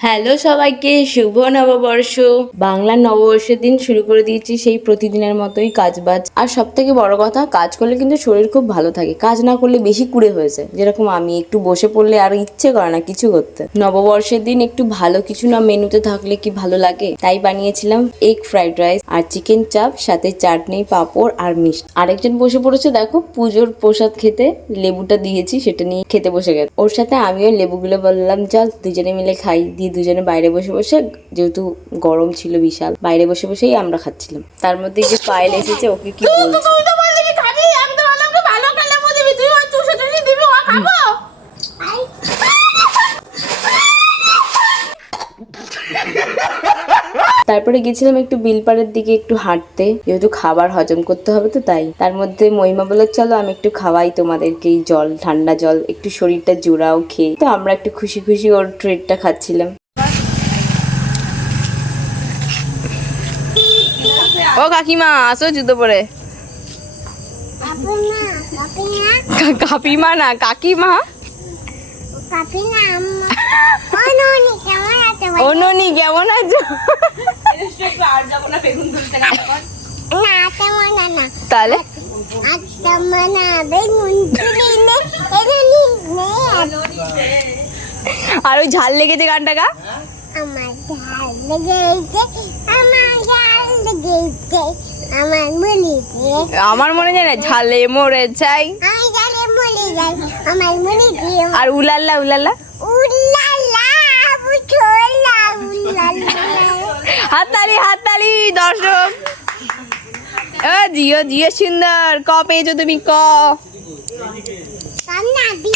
Hello সবাইকে, শুভ নববর্ষ। বাংলা নববর্ষের দিন শুরু করে দিয়েছি সেই প্রতিদিনের মতোই কাজবাজ। আর সব থেকে বড় কথা, কাজ করলে কিন্তু শরীর খুব ভালো থাকে, কাজ না করলে বেশি কুড়ে হয়েছে। যেরকম আমি একটু বসে পড়লে আর ইচ্ছে করে না কিছু করতে। নববর্ষের দিন একটু ভালো কিছু না মেনুতে থাকলে কি ভালো লাগে, তাই বানিয়েছিলাম এগ ফ্রাইড রাইস আর চিকেন চাপ, সাথে চাটনি, পাঁপড় আর মিষ্টি। আরেকজন বসে পড়েছে দেখো পুজোর প্রসাদ খেতে, লেবুটা দিয়েছি সেটা নিয়ে খেতে বসে গেছে। ওর সাথে আমিও লেবুগুলো বললাম চল দুজনে মিলে খাই। দিয়ে দুজনে বাইরে বসে বসে, যেহেতু গরম ছিল বিশাল, বাইরে বসে বসেই আমরা খাচ্ছিলাম। তার মধ্যে যে পায়েল এসেছে, ওকে কি বলছি, তারপরে গেছিলাম একটু বিলপাড়ের দিকে একটু হাঁটতে, যেহেতু খাবার হজম করতে হবে তো তাই। তার মধ্যে মহিমা বলল চলো আমি একটু খাওয়াই তোমাদেরকে এই জল, ঠান্ডা জল, একটু শরীরটা জোড়াও খেয়ে। তো আমরা একটু খুশি খুশি ওর ট্রিটটা খাচ্ছিলাম। ও কাকিমা আসো জুতো পরে। কাকিমা না কাকিমা। ও ননি কেমন আছো? তাহলে আর ওই ঝাল লেগেছে গানটা গা। আমার ঝাল লেগেছে, আমার ঝাল লেগেছে, আমার মলিতে, আমার মনে যায় না ঝালে মরে যাই, আমি ঝালে মরে যাই, আমার মলিতে। আর উলাল্লা উলাল্লা উল্লালা বুঝলা উল্লালা। হাততালি হাততালি দর্শক। ও জিও জিও সুন্দর, ক পেয়েছো তুমি? ক কান্না বি